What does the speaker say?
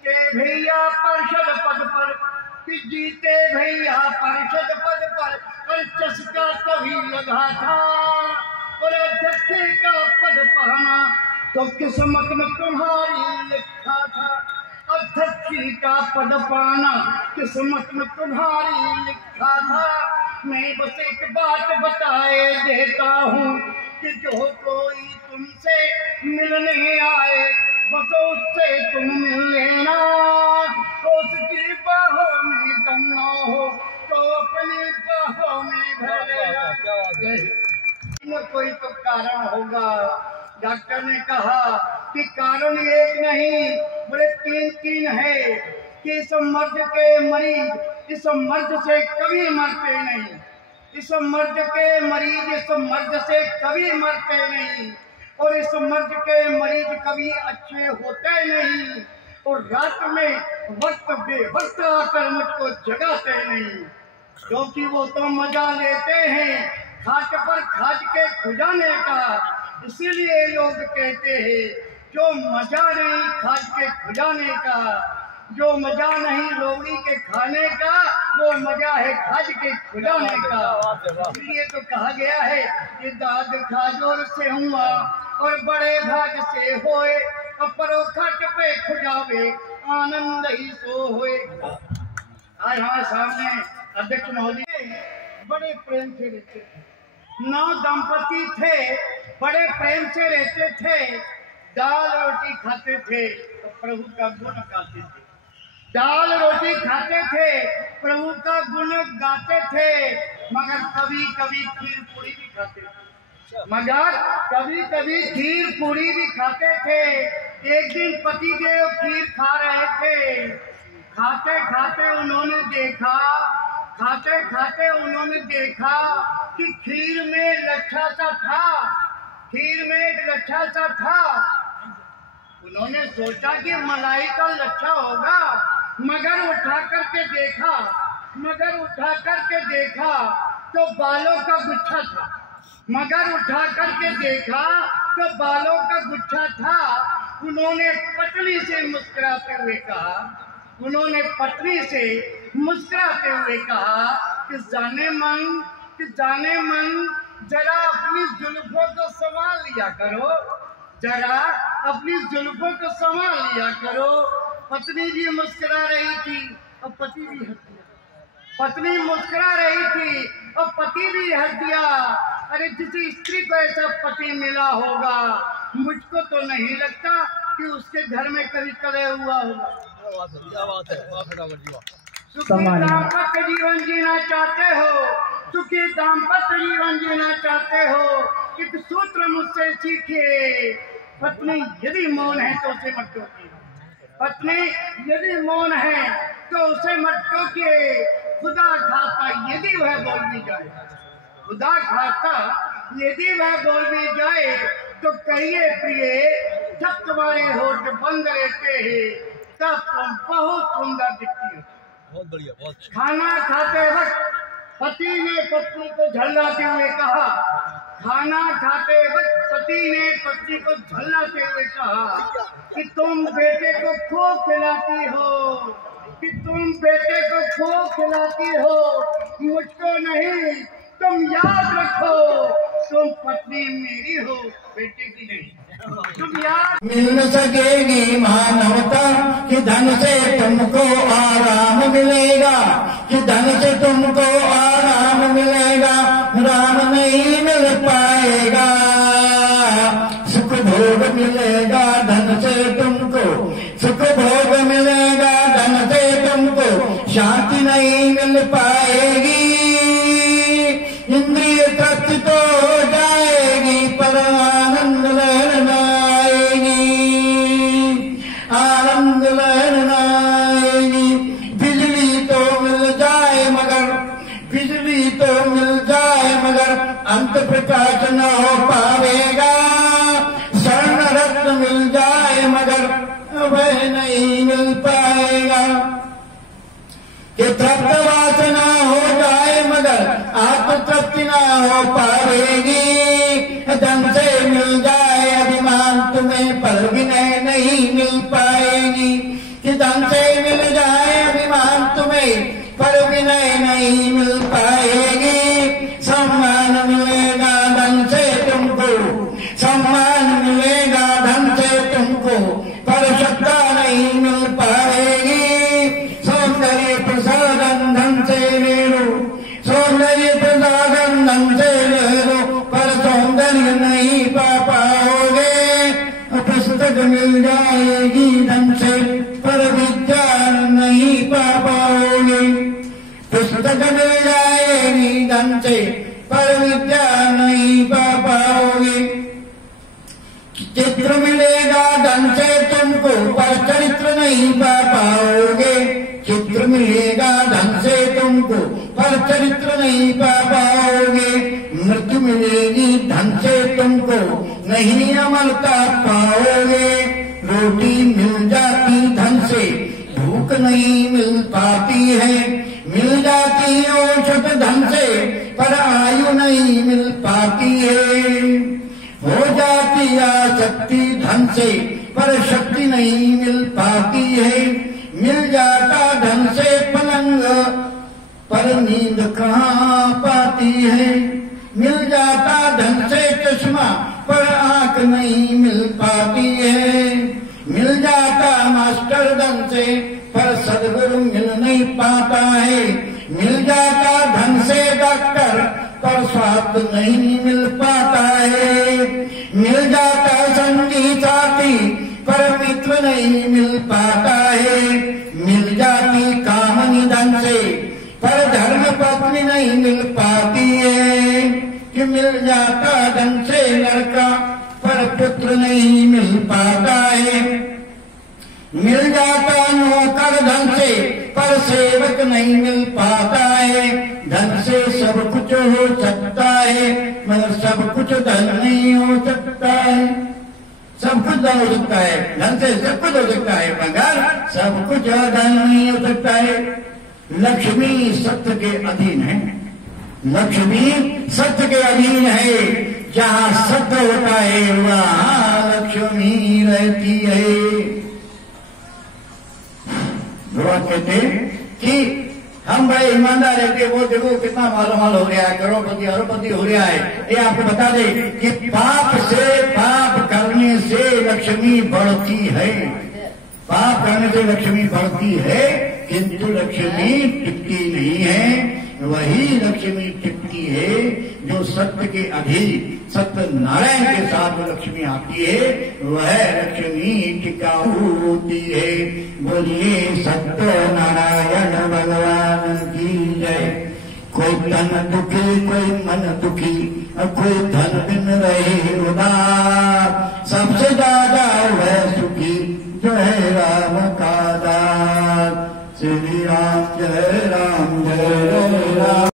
जीते भैया पार्षद पद पर, कि जीते भैया पार्षद पद पर चस्का कभी लगा था और अध्यक्ष का पद पाना तो किस्मत में तुम्हारी लिखा था। अध्यक्ष का पद पाना किस्मत में तुम्हारी लिखा था। मैं बस एक बात बताए देता हूँ कि जो कोई तुमसे मिलने आए बस उससे तुम मिल लेना, उसकी बाहों में दम ना हो तो अपनी बाहों में भर लेना। कोई तो कारण होगा। डॉक्टर ने कहा कि कारण एक नहीं बड़े तीन है कि इस मर्द के मरीज इस मर्द से कभी मरते नहीं, इस मर्द के मरीज इस मर्द से कभी मरते नहीं, और इस मर्द के मरीज कभी अच्छे होते नहीं, और रात में वक्त बेवक्त आकर मुझको जगाते नहीं, क्योंकि वो तो मजा लेते हैं खाट पर खाट के खुजाने का। इसीलिए लोग कहते हैं जो मजा नहीं खाट के खुजाने का, जो मजा नहीं लोहड़ी के खाने का, वो मजा है खाज के खुजाने का। इसलिए तो कहा गया है कि दाद खाजोर से हुआ और बड़े भाग से होए, परो खट पे खुजावे आनंद ही सो होए। आज हमारे सामने अध्यक्ष महोदय बड़े प्रेम से रहते थे, 9 दंपति थे, बड़े प्रेम से रहते थे, दाल रोटी खाते थे तो प्रभु का गुण गाते थे, दाल रोटी खाते थे प्रभु का गुण गाते थे, मगर कभी कभी खीर पूरी भी खाते थे, मगर कभी कभी खीर पूरी भी खाते थे। एक दिन पतिदेव खीर खा रहे थे, खाते खाते उन्होंने देखा, खाते खाते उन्होंने देखा कि खीर में लच्छा सा था, खीर में एक लच्छा सा था। उन्होंने सोचा कि मलाई का लच्छा होगा, मगर उठा करके देखा, मगर उठा करके देखा तो बालों का गुच्छा था, मगर उठा करके देखा तो बालों का गुच्छा था। उन्होंने पत्नी से मुस्कुराते हुए कहा, उन्होंने पत्नी से मुस्कुराते हुए कहा कि जाने मन जरा अपनी जुल्फों को संभाल लिया करो, जरा अपनी जुल्फों को संभाल लिया करो। पत्नी भी मुस्कुरा रही थी और पति भी हंस दिया, पत्नी मुस्कुरा रही थी और पति भी हंस दिया। अरे किसी स्त्री को ऐसा पति मिला होगा, मुझको तो नहीं लगता कि उसके घर में कभी कले हुआ होगा। सुखी दाम्पत्य जीवन जीना चाहते हो, सुखी दाम्पत्य जीवन जीना चाहते हो, एक सूत्र मुझसे सीखिए। पत्नी यदि मौन है तो उसे मत टोकिए, पत्नी यदि मौन है तो उसे मत टोकिए। खुदा खाता यदि वह बोल भी जाए, खुदा खाता यदि वह बोल भी जाए तो कहिए प्रिय जब तुम्हारे होठ बंद रहते हैं तब तुम बहुत सुंदर दिखती हो। बहुत बढ़िया, बहुत खाना खाते वक्त पति ने पत्नी को झल्लाते हुए कहा, खाना खाते वक्त पति ने पत्नी को झल्लाते हुए कहा कि तुम बेटे को खूब खिलाती हो, कि तुम बेटे को खूब खिलाती हो, मुझको नहीं। तुम याद रखो तुम पत्नी मेरी हो, बेटे की नहीं। तुम याद मिल न सकेगी मानवता कि धन से तुमको आराम मिलेगा, कि धन से तुमको आराम मिलेगा, राम नहीं मिल पाएगा। सुख भोग मिलेगा धन से तुमको, सुख भोग मिलेगा धन से तुमको, शांति नहीं मिल पाएगी। इंद्रिय तृप्ति तो हो जाएगी पर आनंद लहर न आएगी, आनंद लहर न आएगी। बिजली तो मिल जाए मगर, बिजली तो मिल जाए मगर अंत प्रकाश न हो पाएगा। स्वर्ण रत्न मिल जाए मगर वह नहीं मिल पाएगा। कि तृप्त वासना हो जाए मगर आत्म तृप्ति ना हो पाएगी। धन से मिल जाए अभिमान तुम्हें पर विनय नहीं मिल पाएगी, कि धन नहीं मिल पाएगी। सम्मान मिलेगा धन से तुमको, सम्मान मिलेगा धन से तुमको, पर श्रद्धा नहीं मिल पाएगी। सौंदर्य प्रसादन धन से ले लो, सौंदर्य प्रसादन धन से ले लो, पर सौंदर्य नहीं पा पाओगे। पुस्तक मिल जाएगी धन से, पर विद्या नहीं पा पाओगे। पुस्तक मिल जाएगी धन से, पर विद्या नहीं पा पाओगे। चित्र मिलेगा धन से तुमको, पर चरित्र नहीं पा पाओगे। चित्र मिलेगा धन से तुमको, पर चरित्र नहीं पा पाओगे। मृत्यु मिलेगी धन से तुमको, नहीं अमरता पाओगे। रोटी मिल जाती धन से, भूख नहीं मिल पाती है। मिल जाती औषध धन से, पर आयु नहीं मिल पाती है। हो जाती आसक्ति धन से, पर शक्ति नहीं मिल पाती है। मिल जाता धन से पलंग, पर नींद कहाँ पाती है। मिल जाता धन से चश्मा, पर आंख नहीं मिल पाती है। मिल जाता मास्टर धन से, पर सद्गुरु मिल नहीं पाता है। मिल जाता धन से डॉक्टर, पर स्वास्थ्य नहीं मिल पाता है। मिल जाता संगी साथी, पर मित्र नहीं मिल पाता है। मिल जाती कामनी धन से, पर धर्म पत्नी नहीं मिल पाती है। कि मिल जाता धन से लड़का, पर पुत्र नहीं मिल पाता है। मिल जाता नौकर धन से, पर सेवक नहीं मिल पाता है। धन से सब कुछ हो सकता है, मगर सब कुछ धन नहीं हो सकता है। सब कुछ धन हो सकता है, धन से सब कुछ हो सकता है, मगर सब कुछ धन नहीं हो सकता है। लक्ष्मी सत्य के अधीन है, लक्ष्मी सत्य के अधीन है। जहाँ सत्य होता है वहाँ लक्ष्मी रहती है। भगवान कहते कि हम बड़े ईमानदार रहते, वो देखो कितना मालामाल हो गया है, करोड़पति अरबपति हो गया है। ये आपको बता दे कि पाप से, पाप करने से लक्ष्मी बढ़ती है। पाप करने से लक्ष्मी बढ़ती है, किंतु लक्ष्मी टिकती नहीं है। वही लक्ष्मी टिकती है जो सत्य के अधीन, सत्य नारायण के साथ लक्ष्मी आती है, वह लक्ष्मी टिकाऊ होती है। बोलिए सत्य नारायण भगवान की जय। कोई तन दुखी, कोई मन दुखी, और कोई धन बिन रहे उदार। सबसे ज्यादा वह सुखी जो है राम का दास। श्री राम जय राम जय।